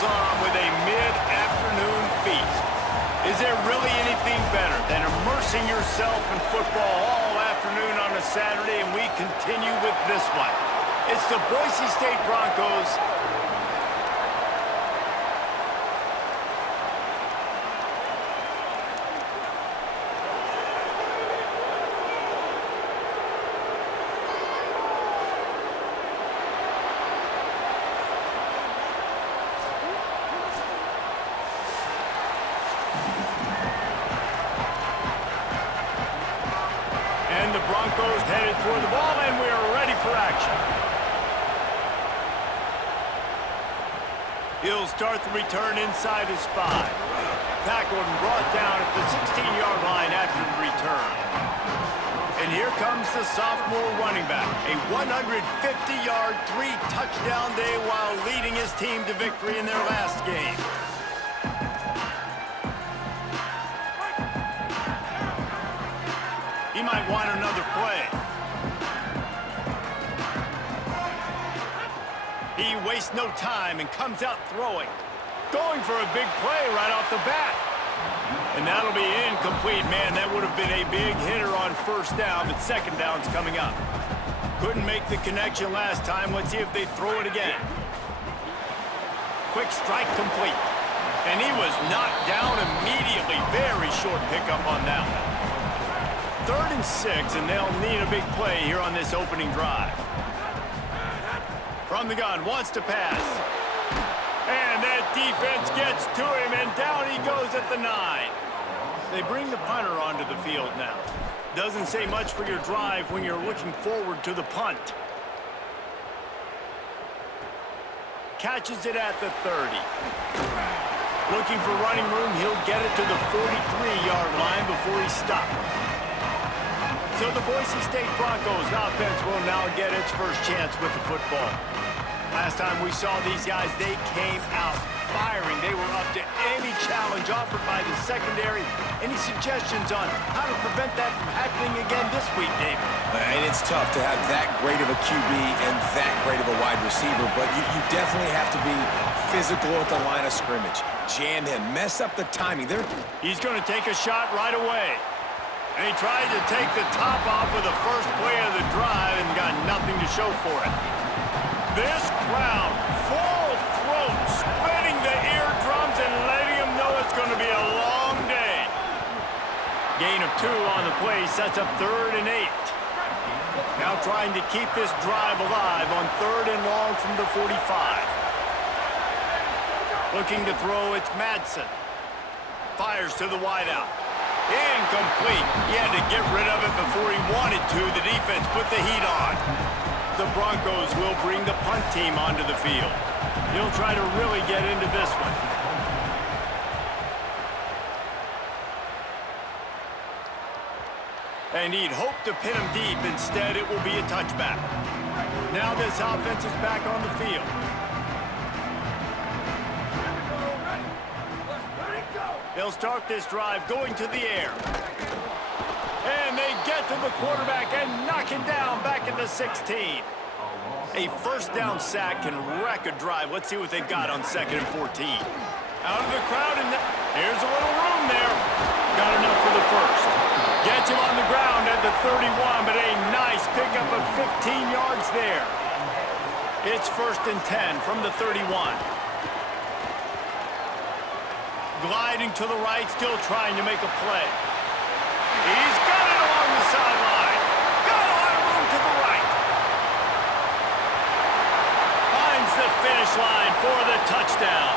rolls on with a mid-afternoon feast. Is there really anything better than immersing yourself in football all afternoon on a Saturday? And we continue with this one. It's the Boise State Broncos Broncos headed toward the ball, and we are ready for action. He'll start the return inside his 5. Tackled and brought down at the 16-yard line after the return. And here comes the sophomore running back. A 150-yard, 3-touchdown day while leading his team to victory in their last game. He might want another play. He wastes no time and comes out throwing. Going for a big play right off the bat. And that'll be incomplete. Man, that would have been a big hitter on first down, but second down's coming up. Couldn't make the connection last time. Let's see if they throw it again. Quick strike complete. And he was knocked down immediately. Very short pickup on that one. 3rd and 6, and they'll need a big play here on this opening drive. From the gun, wants to pass. And that defense gets to him, and down he goes at the 9. They bring the punter onto the field now. Doesn't say much for your drive when you're looking forward to the punt. Catches it at the 30. Looking for running room, he'll get it to the 43-yard line before he stops. So the Boise State Broncos offense will now get its first chance with the football. Last time we saw these guys, they came out firing. They were up to any challenge offered by the secondary. Any suggestions on how to prevent that from happening again this week, David? And it's tough to have that great of a QB and that great of a wide receiver, but you definitely have to be physical at the line of scrimmage. Jam him, mess up the timing. He's going to take a shot right away. And he tried to take the top off with the first play of the drive and got nothing to show for it. This crowd, full throat, splitting the eardrums and letting them know it's going to be a long day. Gain of 2 on the play sets up 3rd and 8. Now trying to keep this drive alive on 3rd and long from the 45. Looking to throw, it's Madsen. Fires to the wideout. Incomplete. He had to get rid of it before he wanted to. The defense put the heat on. The Broncos will bring the punt team onto the field. He'll try to really get into this one. And he'd hope to pin him deep. Instead, it will be a touchback. Now this offense is back on the field. They'll start this drive going to the air. And they get to the quarterback and knock him down back at the 16. A first down sack can wreck a drive. Let's see what they've got on 2nd and 14. Out of the crowd, and here's a little room there. Got enough for the first. Gets him on the ground at the 31, but a nice pickup of 15 yards there. It's 1st and 10 from the 31. Gliding to the right, still trying to make a play. He's got it along the sideline. Got a lot of room to the right. Finds the finish line for the touchdown.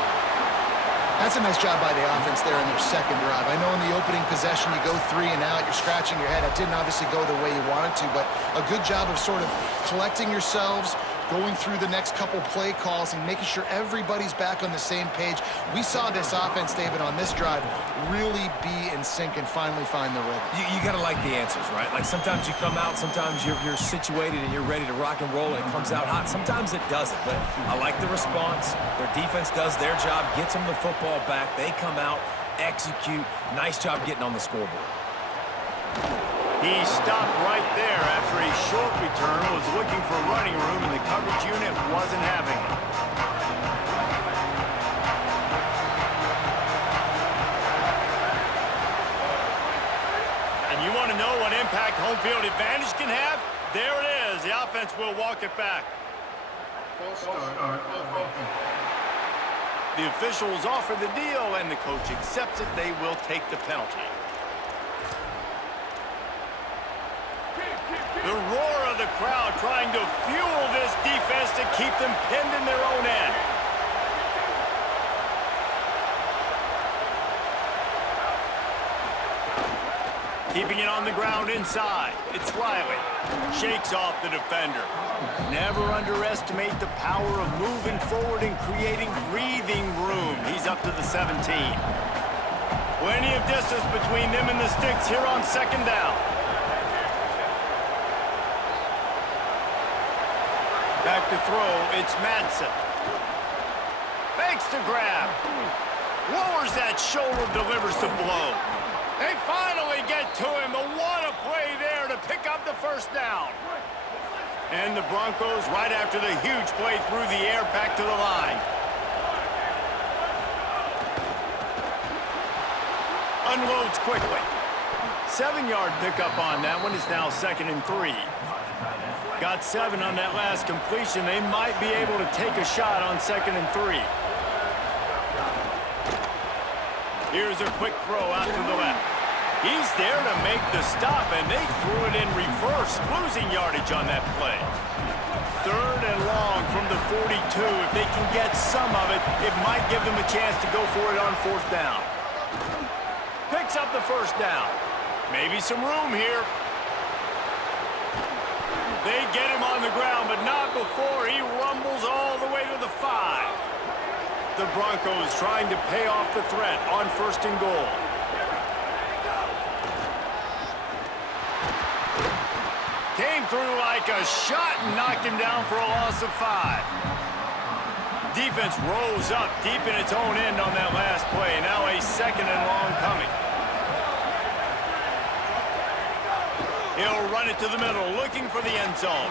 That's a nice job by the offense there in their second drive. I know in the opening possession you go 3 and out, you're scratching your head. It didn't obviously go the way you wanted to, but a good job of sort of collecting yourselves, going through the next couple play calls and making sure everybody's back on the same page. We saw this offense, David, on this drive really be in sync and finally find the rhythm. You got to like the answers, right? Like sometimes you come out, sometimes you're situated and you're ready to rock and roll and it comes out hot. Sometimes it doesn't, but I like the response. Their defense does their job, gets them the football back. They come out, execute. Nice job getting on the scoreboard. He stopped right there after a short return, was looking for running room, and the coverage unit wasn't having it. to know what impact home field advantage can have? There it is. The offense will walk it back. The officials offer the deal, and the coach accepts it. They will take the penalty. The roar of the crowd trying to fuel this defense to keep them pinned in their own end. Keeping it on the ground inside. It's Riley. Shakes off the defender. Never underestimate the power of moving forward and creating breathing room. He's up to the 17. Plenty of distance between them and the sticks here on second down. Back to throw, it's Madsen. Makes the grab. Lowers that shoulder, delivers the blow. They finally get to him, but what a play there to pick up the first down. And the Broncos, right after the huge play through the air, back to the line. Unloads quickly. 7-yard pickup on that one. Is now 2nd and 3. Got 7 on that last completion. They might be able to take a shot on 2nd and 3. Here's a quick throw out to the left. He's there to make the stop, and they threw it in reverse, losing yardage on that play. 3rd and long from the 42. If they can get some of it, it might give them a chance to go for it on 4th down. Picks up the first down. Maybe some room here. They get him on the ground, but not before he rumbles all the way to the 5. The Broncos trying to pay off the threat on 1st and goal. Came through like a shot and knocked him down for a loss of 5. Defense rose up deep in its own end on that last play. Now a 2nd and long coming. He'll run it to the middle, looking for the end zone.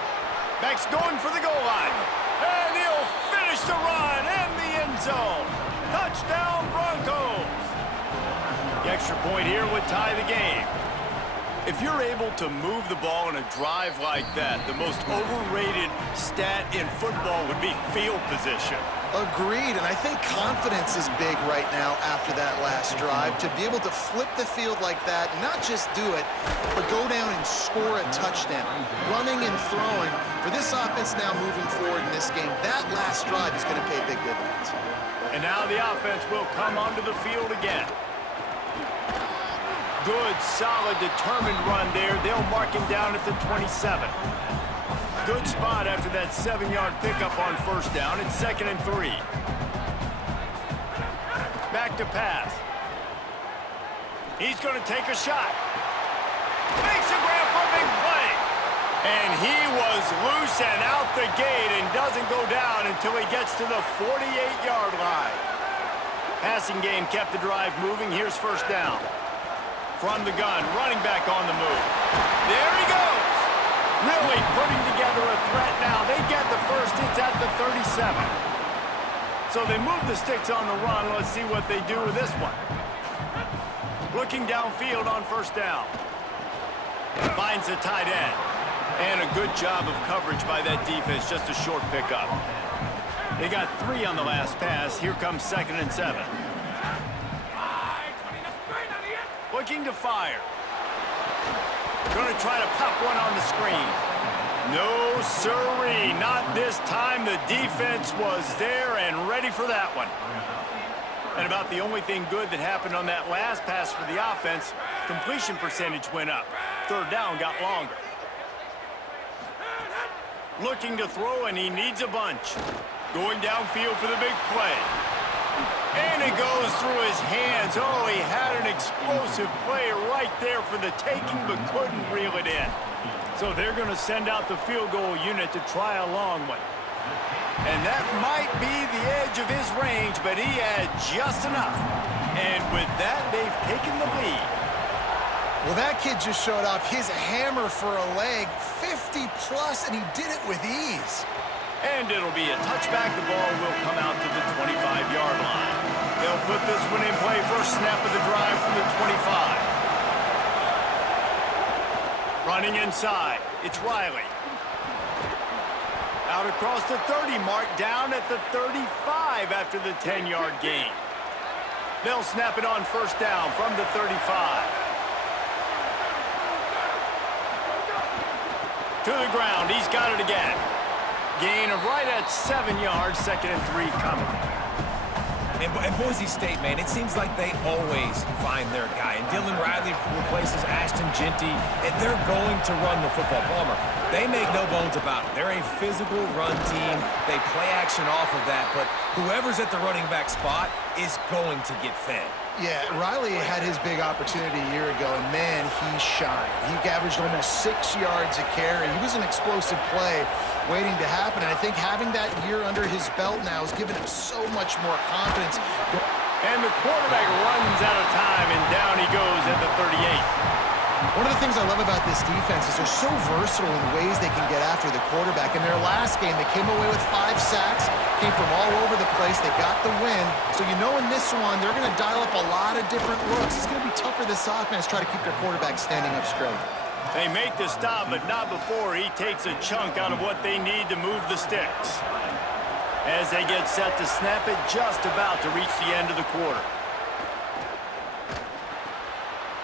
Max going for the goal line. And he'll finish the run and the end zone. Touchdown, Broncos. The extra point here would tie the game. If you're able to move the ball in a drive like that, the most overrated stat in football would be field position. Agreed, and I think confidence is big right now after that last drive. To be able to flip the field like that, not just do it, but go down and score a touchdown. Running and throwing. For this offense now moving forward in this game, that last drive is going to pay big dividends. And now the offense will come onto the field again. Good, solid, determined run there. They'll mark him down at the 27. Good spot after that 7-yard pickup on 1st down. It's 2nd and 3. Back to pass. He's going to take a shot. Makes a grab for a big play. And he was loose and out the gate and doesn't go down until he gets to the 48-yard line. Passing game kept the drive moving. Here's 1st down. From the gun, running back on the move. There he goes. Really putting together a threat now. They get the first. It's at the 37. So they move the sticks on the run. Let's see what they do with this one. Looking downfield on 1st down. Finds the tight end. And a good job of coverage by that defense. Just a short pickup. They got 3 on the last pass. Here comes 2nd and 7. Looking to fire. Going to try to pop one on the screen. No, sirree. Not this time. The defense was there and ready for that one. And about the only thing good that happened on that last pass for the offense, completion percentage went up. 3rd down got longer. Looking to throw, and he needs a bunch. Going downfield for the big play. And it goes through his hands. Oh, he had an explosive play right there for the taking, but couldn't reel it in. So they're going to send out the field goal unit to try a long one. And that might be the edge of his range, but he had just enough. And with that, they've taken the lead. Well, that kid just showed off his hammer for a leg, 50-plus, and he did it with ease. And it'll be a touchback. The ball will come out to the 25-yard line. They'll put this one in play. First snap of the drive from the 25. Running inside, it's Riley. Out across the 30 mark, down at the 35 after the 10-yard gain. They'll snap it on first down from the 35. To the ground, he's got it again. Gain of right at 7 yards, 2nd and 3 coming. And Boise State, man, it seems like they always find their guy. And Dylan Riley replaces Ashton Genty, and they're going to run the football. Palmer, they make no bones about it. They're a physical run team. They play action off of that, but whoever's at the running back spot is going to get fed. Yeah, Riley had his big opportunity a year ago, and man, he shined. He averaged almost 6 yards a carry. He was an explosive play waiting to happen, and I think having that year under his belt now has given him so much more confidence. And the quarterback runs out of time, and down he goes at the 38. One of the things I love about this defense is they're so versatile in ways they can get after the quarterback. In their last game, they came away with 5 sacks, came from all over the place. They got the win. So you know in this one, they're going to dial up a lot of different looks. It's going to be tough for this offense to try to keep their quarterback standing up straight. They make the stop, but not before he takes a chunk out of what they need to move the sticks. As they get set to snap it, just about to reach the end of the quarter.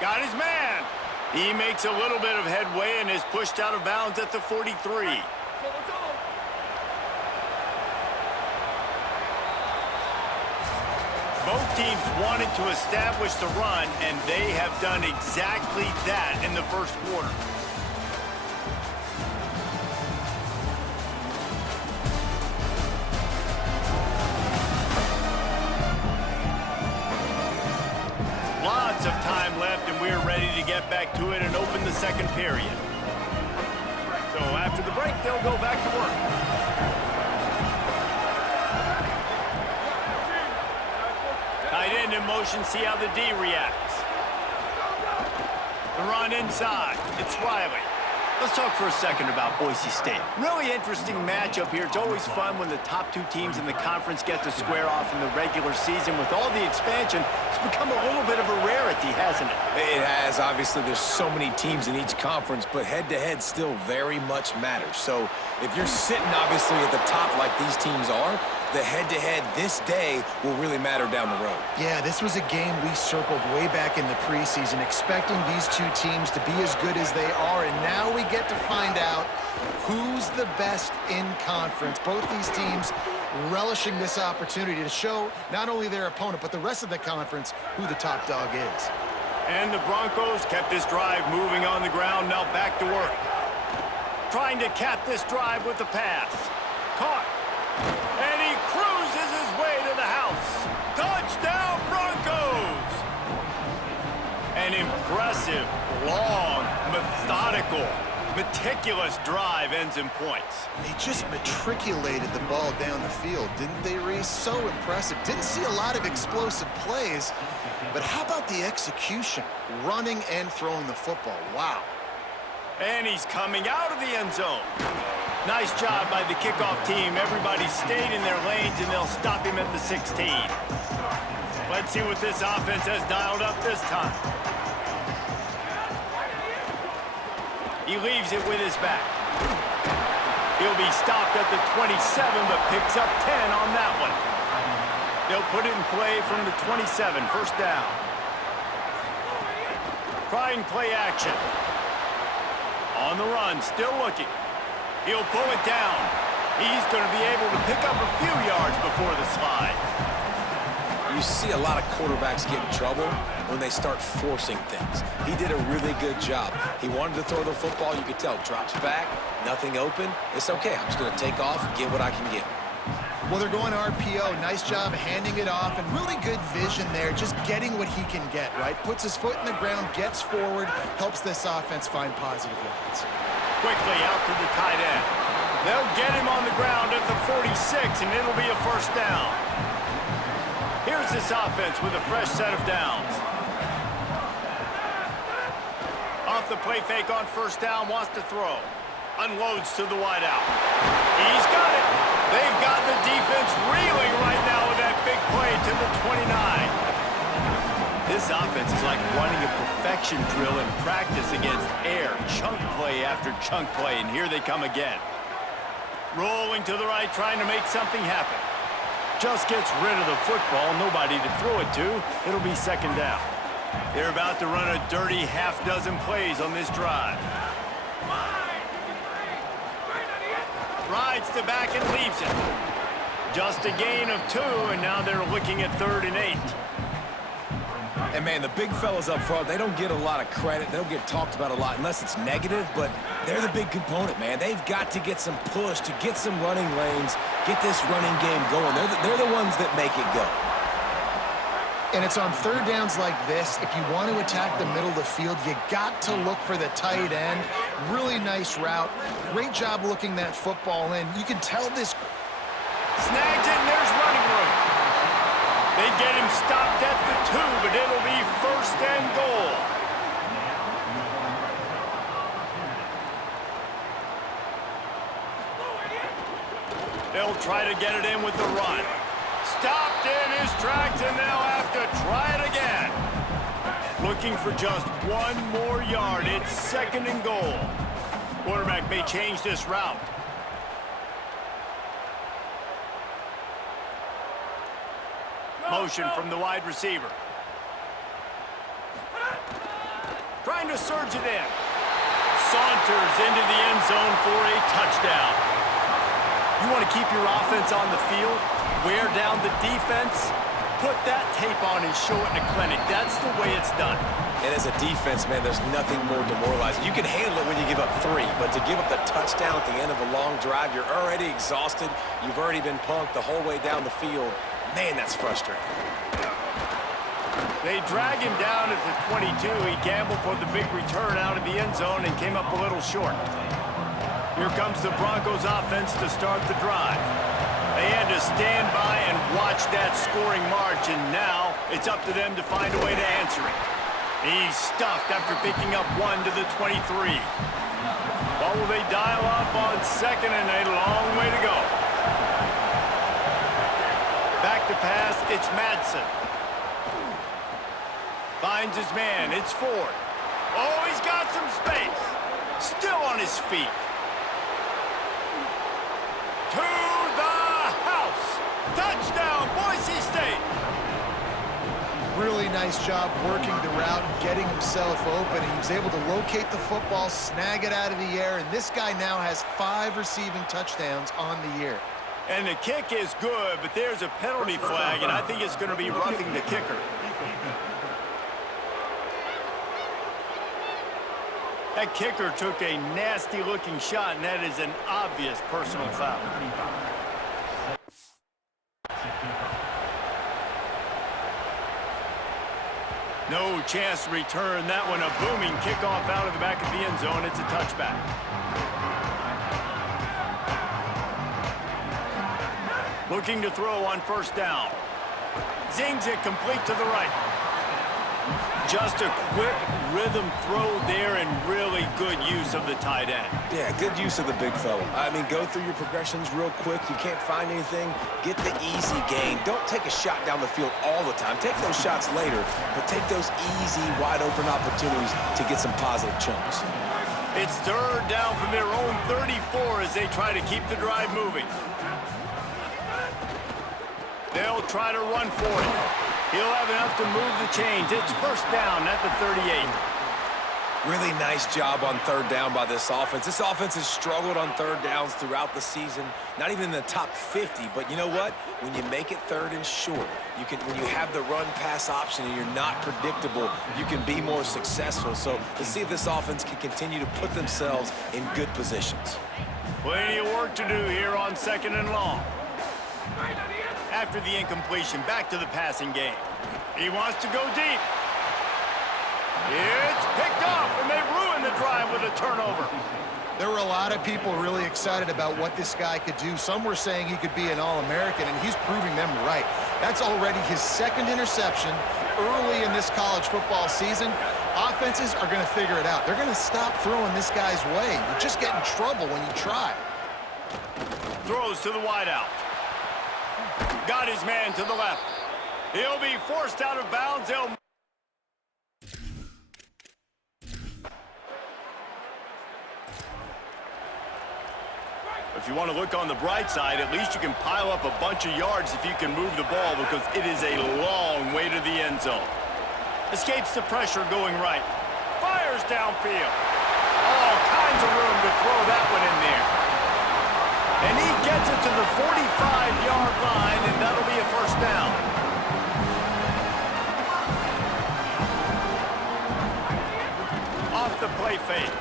Got his man. He makes a little bit of headway and is pushed out of bounds at the 43. Both teams wanted to establish the run, and they have done exactly that in the first quarter. Lots of time left, and we're ready to get back to it and open the second period. So after the break, they'll go back to work. Tight end in motion, see how the D reacts. The run inside, it's Riley. Let's talk for a second about Boise State. Really interesting matchup here. It's always fun when the top 2 teams in the conference get to square off in the regular season. With all the expansion, it's become a little bit of a rarity, hasn't it? It has. Obviously, there's so many teams in each conference, but head-to-head still very much matters. So if you're sitting, obviously, at the top like these teams are, the head-to-head this day will really matter down the road. Yeah, this was a game we circled way back in the preseason, expecting these 2 teams to be as good as they are, and now we get to find out who's the best in conference. Both these teams relishing this opportunity to show not only their opponent, but the rest of the conference who the top dog is. And the Broncos kept this drive moving on the ground, now back to work. Trying to cap this drive with the pass. Caught. And he cruises his way to the house. Touchdown, Broncos! An impressive, long, methodical, meticulous drive ends in points. They just matriculated the ball down the field, didn't they, Reese? So impressive. Didn't see a lot of explosive plays, but how about the execution? Running and throwing the football. Wow. And he's coming out of the end zone. Nice job by the kickoff team. Everybody stayed in their lanes, and they'll stop him at the 16. Let's see what this offense has dialed up this time. He leaves it with his back. He'll be stopped at the 27, but picks up 10 on that one. They'll put it in play from the 27, first down. Trying play action. On the run, still looking. He'll pull it down. He's going to be able to pick up a few yards before the slide. You see a lot of quarterbacks get in trouble when they start forcing things. He did a really good job. He wanted to throw the football. You could tell. Drops back, nothing open. It's okay. I'm just going to take off, get what I can get. Well, they're going RPO. Nice job handing it off, and really good vision there, just getting what he can get, right? Puts his foot in the ground, gets forward, helps this offense find positive yards. Quickly out to the tight end. They'll get him on the ground at the 46, and it'll be a first down. Here's this offense with a fresh set of downs. Off the play fake on first down, wants to throw. Unloads to the wideout. He's got it. They've got the defense reeling right now with that big play to the 29. This offense is like running a perfection drill in practice against air. Chunk play after chunk play, and here they come again. Rolling to the right, trying to make something happen. Just gets rid of the football, nobody to throw it to. It'll be second down. They're about to run a dirty half-dozen plays on this drive. Rides the back and leaves it. Just a gain of 2, and now they're looking at 3rd and 8. And, man, the big fellas up front, they don't get a lot of credit. They don't get talked about a lot unless it's negative, but they're the big component, man. They've got to get some push, to get some running lanes, get this running game going. They're the ones that make it go. And it's on 3rd downs like this, if you want to attack the middle of the field, you got to look for the tight end. Really nice route. Great job looking that football in. You can tell this... Snags it, and there's running room. They get him stopped at the 2, but it'll be 1st and goal. They'll try to get it in with the run. Stopped in his tracks, and they'll have to try it again. Looking for just 1 more yard. It's 2nd and goal. Quarterback may change this route. Motion from the wide receiver. Trying to surge it in. Saunters into the end zone for a touchdown. You want to keep your offense on the field? Wear down the defense? Put that tape on and show it in a clinic. That's the way it's done. And as a defense, man, there's nothing more demoralizing. You can handle it when you give up 3, but to give up the touchdown at the end of a long drive, you're already exhausted. You've already been punked the whole way down the field. Man, that's frustrating. They drag him down at the 22. He gambled for the big return out of the end zone and came up a little short. Here comes the Broncos offense to start the drive. They had to stand by and watch that scoring march, and now it's up to them to find a way to answer it. He's stuffed after picking up 1 to the 23. What will they dial up on 2nd and a long way to go? Back to pass, it's Madsen. Finds his man, it's Ford. Oh, he's got some space. Still on his feet. To the house. Touchdown, Boise State. Really nice job working the route and getting himself open. He was able to locate the football, snag it out of the air, and this guy now has 5 receiving touchdowns on the year. And the kick is good, but there's a penalty flag, and I think it's going to be roughing the kicker. That kicker took a nasty-looking shot, and that is an obvious personal foul. No chance to return that one. A booming kickoff out of the back of the end zone. It's a touchback. Looking to throw on 1st down. Zings it complete to the right. Just a quick rhythm throw there and really good use of the tight end. Yeah, good use of the big fella. I mean, go through your progressions real quick. You can't find anything. Get the easy gain. Don't take a shot down the field all the time. Take those shots later, but take those easy, wide-open opportunities to get some positive chunks. It's 3rd down from their own 34 as they try to keep the drive moving. They'll try to run for it. He'll have enough to move the chains. It's 1st down at the 38. Really nice job on 3rd down by this offense. This offense has struggled on 3rd downs throughout the season. Not even in the top 50, but you know what? When you make it 3rd and short, when you have the run-pass option and you're not predictable, you can be more successful. So let's see if this offense can continue to put themselves in good positions. Plenty of work to do here on 2nd and long. After the incompletion, back to the passing game. He wants to go deep. It's picked off, and they ruin the drive with a turnover. There were a lot of people really excited about what this guy could do. Some were saying he could be an All-American, and he's proving them right. That's already his 2nd interception early in this college football season. Offenses are going to figure it out. They're going to stop throwing this guy's way. You just get in trouble when you try. Throws to the wideout. Got his man to the left. He'll be forced out of bounds. They'll you want to look on the bright side, at least you can pile up a bunch of yards if you can move the ball because it is a long way to the end zone. Escapes the pressure going right. Fires downfield. All kinds of room to throw that one in there. And he gets it to the 45-yard line, and that'll be a first down. Off the play fake.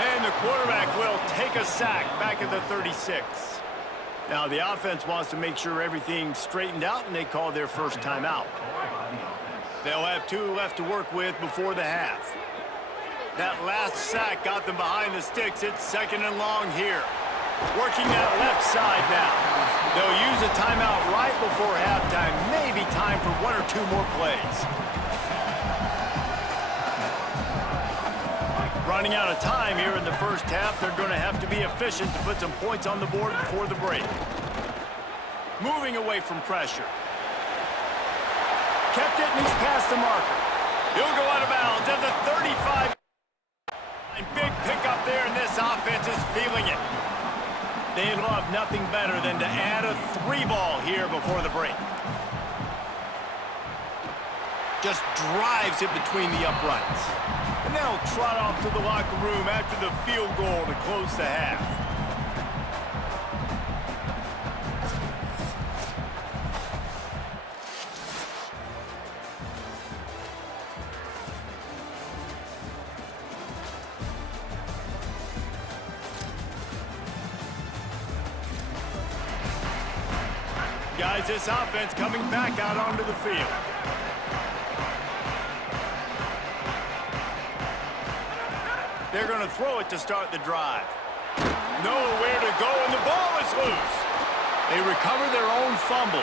And the quarterback will take a sack back at the 36. Now the offense wants to make sure everything's straightened out, and they call their first timeout. They'll have 2 left to work with before the half. That last sack got them behind the sticks. It's 2nd and long here. Working that left side now. They'll use a timeout right before halftime. Maybe time for 1 or 2 more plays. Running out of time here in the first half. They're going to have to be efficient to put some points on the board before the break. Moving away from pressure. Kept it, and he's past the marker. He'll go out of bounds at the 35. Big pickup there, and this offense is feeling it. They love nothing better than to add a 3 ball here before the break. Just drives it between the uprights. And they'll trot off to the locker room after the field goal to close the half. Guys, this offense coming back out onto the field. They're going to throw it to start the drive. Nowhere to go, and the ball is loose. They recover their own fumble.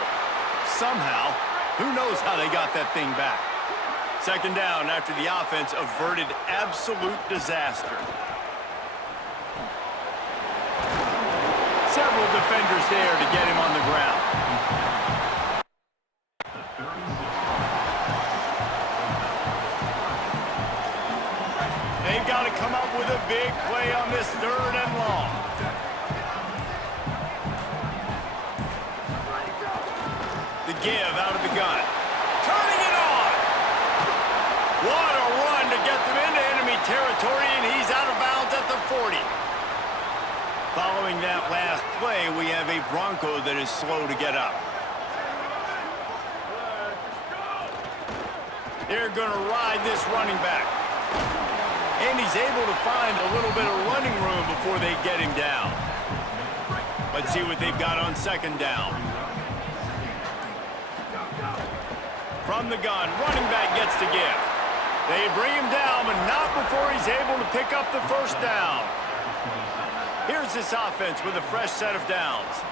Somehow, who knows how they got that thing back. 2nd down after the offense averted absolute disaster. Several defenders there to get him on the ground. They've got to come up with a big play on this 3rd and long. The give out of the gun. Turning it on! What a run to get them into enemy territory, and he's out of bounds at the 40. Following that last play, we have a Bronco that is slow to get up. They're going to ride this running back. And he's able to find a little bit of running room before they get him down. Let's see what they've got on 2nd down. From the gun, running back gets the give. They bring him down, but not before he's able to pick up the first down. Here's this offense with a fresh set of downs.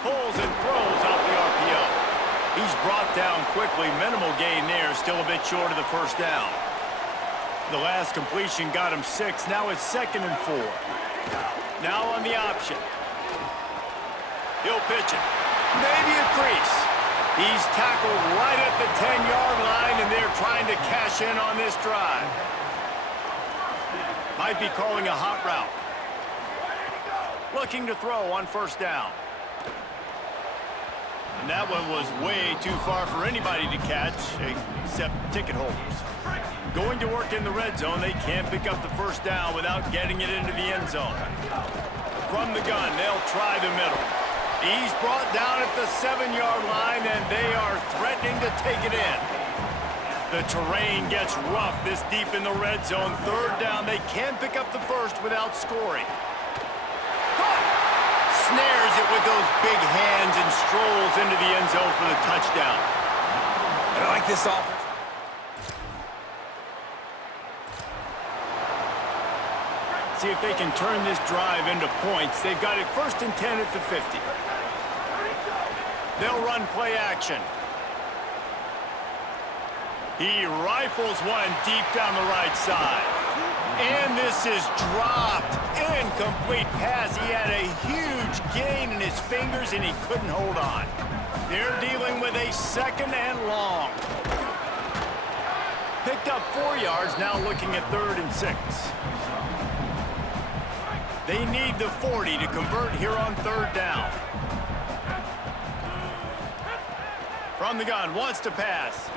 Pulls and throws off the RPO. He's brought down quickly. Minimal gain there. Still a bit short of the first down. The last completion got him 6. Now it's 2nd and 4. Now on the option. He'll pitch it. Maybe a crease. He's tackled right at the 10-yard line, and they're trying to cash in on this drive. Might be calling a hot route. Looking to throw on 1st down. And that one was way too far for anybody to catch, except ticket holders. Going to work in the red zone, they can't pick up the first down without getting it into the end zone. From the gun, they'll try the middle. He's brought down at the 7-yard line, and they are threatening to take it in. The terrain gets rough this deep in the red zone. 3rd down, they can pick up the first without scoring. Snares it with those big hands and strolls into the end zone for the touchdown. I like this offense. See if they can turn this drive into points. They've got it 1st and 10 at the 50. They'll run play action. He rifles one deep down the right side. And this is dropped. Incomplete pass. He had a huge gain in his fingers, and he couldn't hold on. They're dealing with a 2nd and long. Picked up 4 yards, now looking at 3rd and 6. They need the 40 to convert here on 3rd down. From the gun, wants to pass.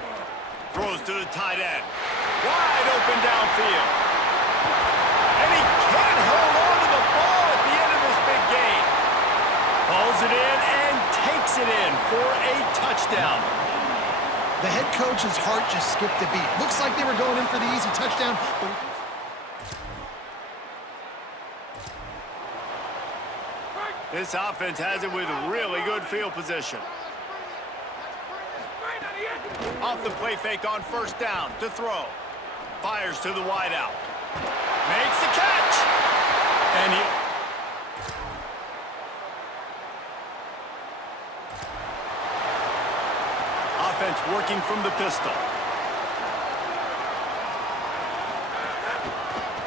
Throws to the tight end. Wide open downfield. And he can't hold on to the ball at the end of this big game. Pulls it in and takes it in for a touchdown. The head coach's heart just skipped a beat. Looks like they were going in for the easy touchdown. This offense has it with really good field position. Off the play fake on 1st down to throw. Fires to the wideout. Makes the catch. And he... Offense working from the pistol.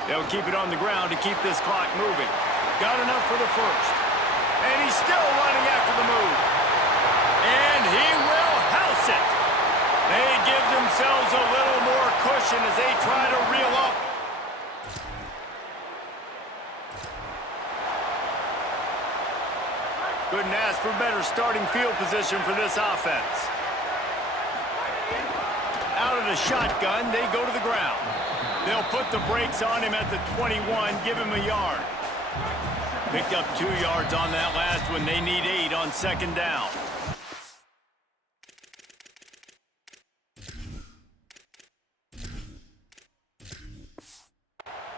They'll keep it on the ground to keep this clock moving. Got enough for the 1st. And he's still running after the move. And he will house it. They give themselves a little more cushion as they try to reel up. Couldn't ask for better starting field position for this offense. Out of the shotgun, they go to the ground. They'll put the brakes on him at the 21, give him a yard. Picked up 2 yards on that last one. They need 8 on 2nd down.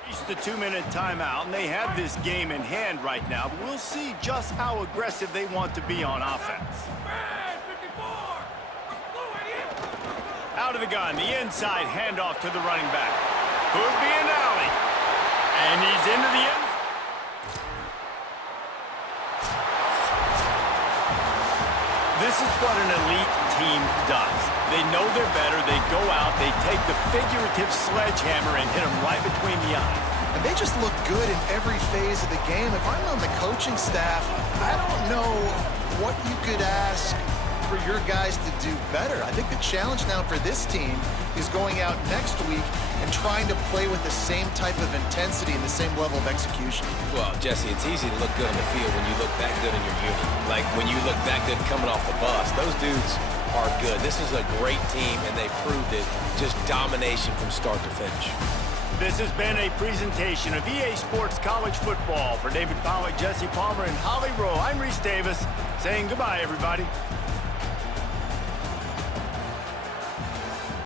Reached the 2-minute timeout, and they have this game in hand right now. But we'll see just how aggressive they want to be on offense. Out of the gun, the inside handoff to the running back. Could be an alley. And he's into the end. This is what an elite team does. They know they're better. They go out, they take the figurative sledgehammer and hit them right between the eyes. And they just look good in every phase of the game. If I'm on the coaching staff, I don't know what you could ask for your guys to do better. I think the challenge now for this team is going out next week and trying to play with the same type of intensity and the same level of execution. Well, Jesse, it's easy to look good on the field when you look that good in your unit. Like when you look that good coming off the bus. Those dudes are good. This is a great team, and they proved it. Just domination from start to finish. This has been a presentation of EA Sports College Football. For David Pollack, Jesse Palmer, and Holly Rowe, I'm Reese Davis saying goodbye, everybody.